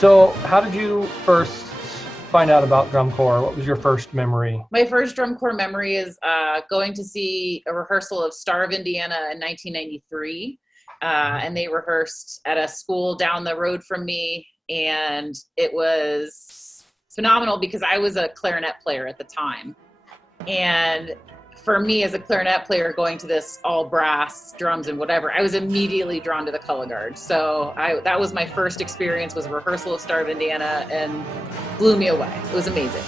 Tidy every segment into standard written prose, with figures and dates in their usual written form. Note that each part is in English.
So how did you first find out about drum corps? What was your first memory? My first drum corps memory is going to see a rehearsal of Star of Indiana in 1993. And they rehearsed at a school down the road from me. And it was phenomenal because I was a clarinet player at the time. And for me as a clarinet player going to this all brass drums and whatever, I was immediately drawn to the color guard. So that was my first experience, was a rehearsal of Star of Indiana, and blew me away. It was amazing.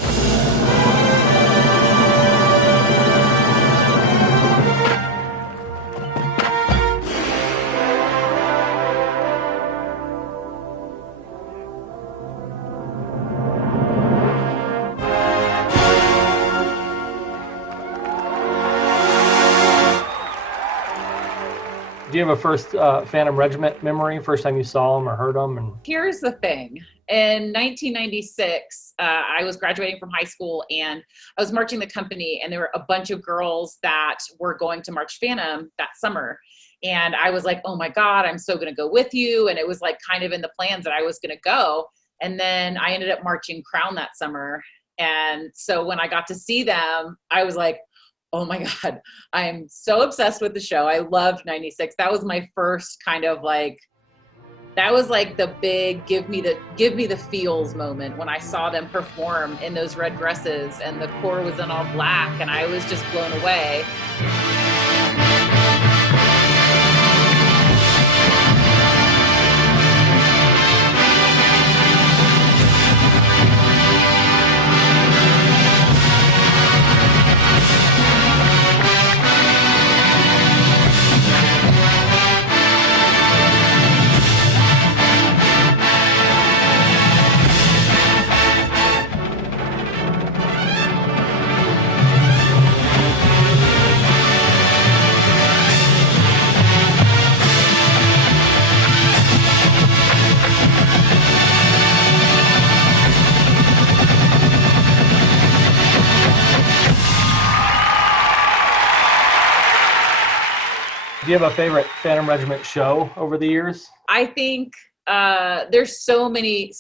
Do you have a first Phantom Regiment memory, first time you saw them or heard them? And here's the thing. In 1996, I was graduating from high school and I was marching the company, and there were a bunch of girls that were going to march Phantom that summer. And I was like, oh my God, I'm so gonna go with you. And it was like kind of in the plans that I was gonna go. And then I ended up marching Crown that summer. And so when I got to see them, I was like, oh my God, I am so obsessed with the show. I loved 96. That was my first kind of like, that was like the big give me the feels moment when I saw them perform in those red dresses and the corps was in all black, and I was just blown away. do you have a favorite Phantom Regiment show over the years? I think there's so many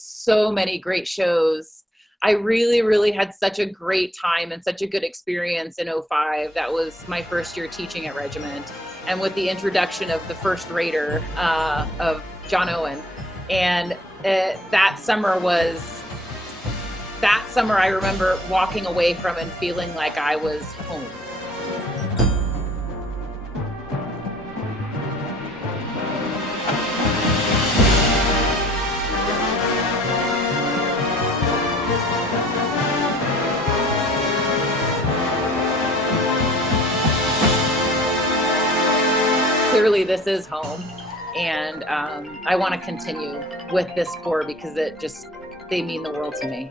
great shows. I really had such a great time and such a good experience in 2005. That was my first year teaching at Regiment. And with the introduction of the first Raider of John Owen. And that summer I remember walking away from and feeling like I was home. Clearly this is home, and I want to continue with this corps because they mean the world to me.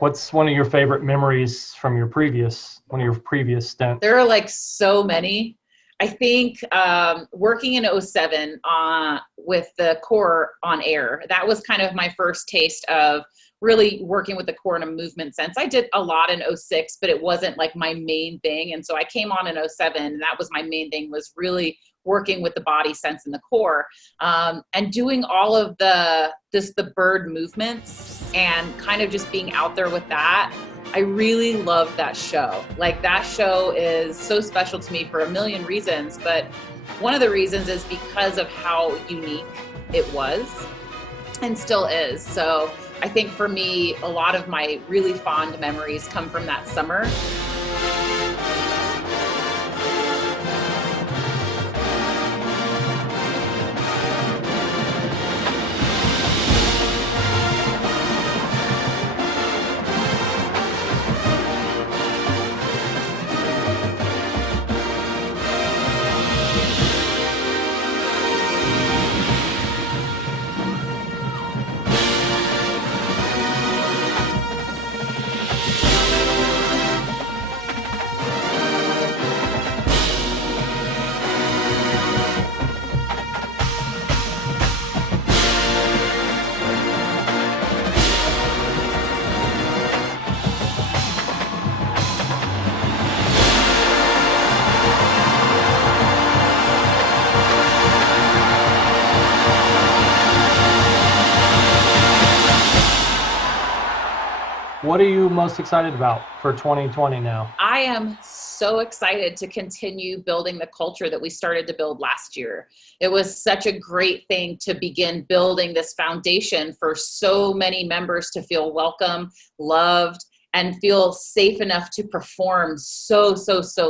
What's one of your favorite memories from one of your previous stints? There are like so many. I think working in 2007 with the corps on air, that was kind of my first taste of really working with the corps in a movement sense. I did a lot in 2006, but it wasn't like my main thing. And so I came on in 2007, and that was my main thing, was really working with the body sense in the corps, and doing all of the bird movements and kind of just being out there with that. I really love that show. Like, that show is so special to me for a million reasons, but one of the reasons is because of how unique it was and still is. So I think for me, a lot of my really fond memories come from that summer. What are you most excited about for 2020 now? I am so excited to continue building the culture that we started to build last year. It was such a great thing to begin building this foundation for so many members to feel welcome, loved, and feel safe enough to perform so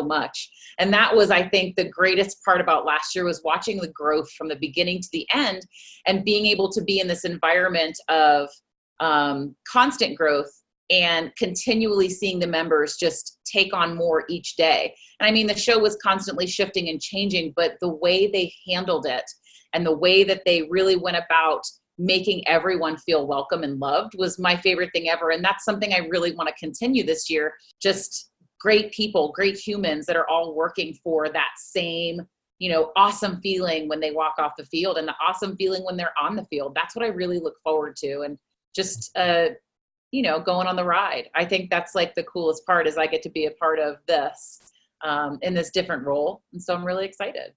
much. And that was, I think, the greatest part about last year was watching the growth from the beginning to the end and being able to be in this environment of constant growth and continually seeing the members just take on more each day. And I mean, the show was constantly shifting and changing, but the way they handled it and the way that they really went about making everyone feel welcome and loved was my favorite thing ever. And that's something I really want to continue this year. Just great people, great humans that are all working for that same, awesome feeling when they walk off the field and the awesome feeling when they're on the field. That's what I really look forward to. And just, going on the ride. I think that's like the coolest part is I get to be a part of this in this different role. And so I'm really excited.